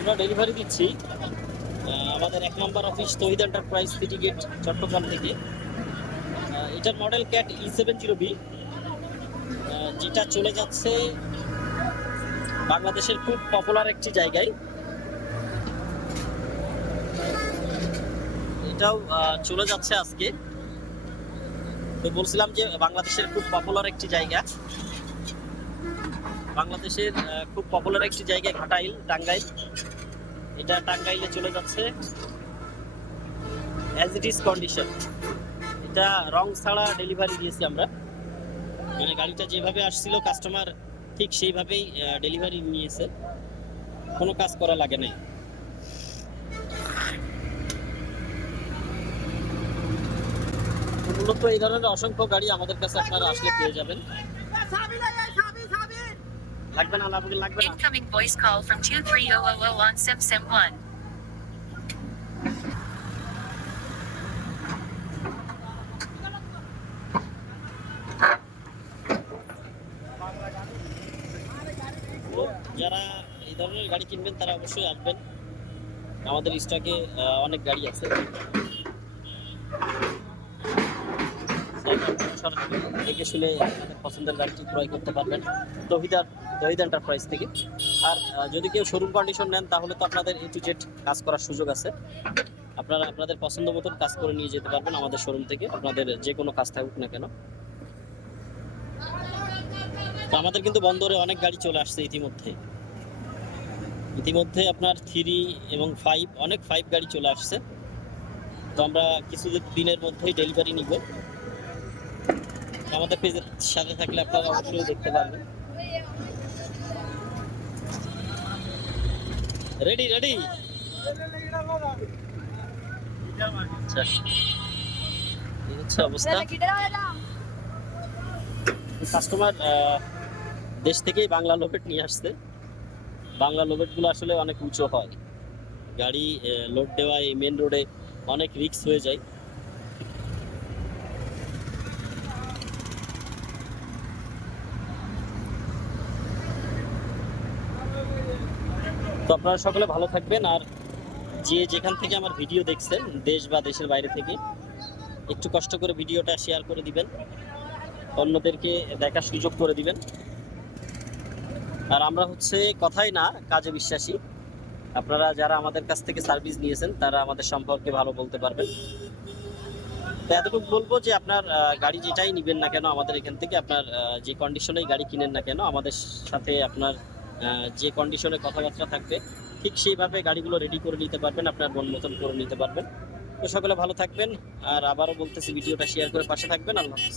আমরা ডেলিভারি দিচ্ছি আমাদের 1 নম্বর অফিস তহিদ এন্টারপ্রাইজ সিটি গেট চট্টগ্রাম থেকে। এটার মডেল ক্যাট E70B, যেটা চলে যাচ্ছে বাংলাদেশের খুব পপুলার একটি জায়গায়। এটাও চলে যাচ্ছে আজকে। তো বলছিলাম যে বাংলাদেশের খুব পপুলার একটি জায়গা, বাংলাদেশের খুব পপুলার একটি জায়গা ঘাটাইল, টাঙ্গাইল। এটা টাঙ্গাইলে চলে যাচ্ছে অ্যাজ ইট ইজ কন্ডিশন। এটা রং ছাড়া ডেলিভারি দিয়েছি আমরা, মানে গাড়িটা যেভাবে আসছিল কাস্টমার ঠিক সেইভাবেই ডেলিভারি নিয়েছে, কোনো কাজ করা লাগে নাই। মূলত এই ধরনের অসংখ্য গাড়ি আমাদের কাছে আপনারা আসলে পেয়ে যাবেন। লাগবে না, লাগবে না। Incoming voice call from 23000 1 যারা এই ধরনের গাড়ি কিনবেন তারা অবশ্যই আসবেন, আমাদের স্টকে অনেক গাড়ি আছে। দেখে শুনে আপনাদের পছন্দের গাড়িটি ক্রয় করতে পারবেন তহিদ এন্টারপ্রাইজ থেকে। আর যদি কেউ শোরুম কন্ডিশন নেন তাহলে তো আপনাদের A to Z কাজ করার সুযোগ আছে। আপনারা আপনাদের পছন্দ মতন কাজ করে নিয়ে যেতে পারবেন আমাদের শোরুম থেকে, আপনাদের যে কোনো কাজ থাকুক না কেন। তো আমাদের কিন্তু বন্দরে অনেক গাড়ি চলে আসছে ইতিমধ্যে আপনার 3 এবং 5 অনেক 5 গাড়ি চলে আসছে। তো আমরা কিছু দিনের মধ্যেই ডেলিভারি নিব। আমাদের পেজের সাথে থাকলে আপনারা অবশ্যই দেখতে পারবেন। রেডি রেডি আচ্ছা, এই হচ্ছে অবস্থা। কাস্টমার দেশ থেকেই বাংলা লোবেট নিয়ে আসছে। বাংলা লোবেটগুলো আসলে অনেক উঁচু হয়, গাড়ি লোড দেওয়ায় মেন রোডে অনেক রিস্ক হয়ে যায়। তো আপনারা সকলে ভালো থাকবেন। আর যে যেখান থেকে আমার ভিডিও দেখছেন, দেশ বা দেশের বাইরে থেকে, একটু কষ্ট করে ভিডিওটা শেয়ার করে দিবেন, অন্যদেরকে দেখার সুযোগ করে দিবেন। আর আমরা হচ্ছে কথাই না কাজে বিশ্বাসী। আপনারা যারা আমাদের কাছ থেকে সার্ভিস নিয়েছেন তারা আমাদের সম্পর্কে ভালো বলতে পারবেন। তো এতটুকু বলবো যে আপনার গাড়ি যেটাই নেবেন না কেন আমাদের এখান থেকে, আপনার যে কন্ডিশনেই গাড়ি কিনেন না কেন, আমাদের সাথে আপনার যে কন্ডিশনে কথাবার্তা থাকবে ঠিক সেইভাবে গাড়িগুলো রেডি করে নিতে পারবেন, আপনার মন মতন করে নিতে পারবেন। তো সকলে ভালো থাকবেন। আর আবারও বলতেছি ভিডিওটা শেয়ার করে পাশে থাকবেন। আল্লাহ হাফেজ।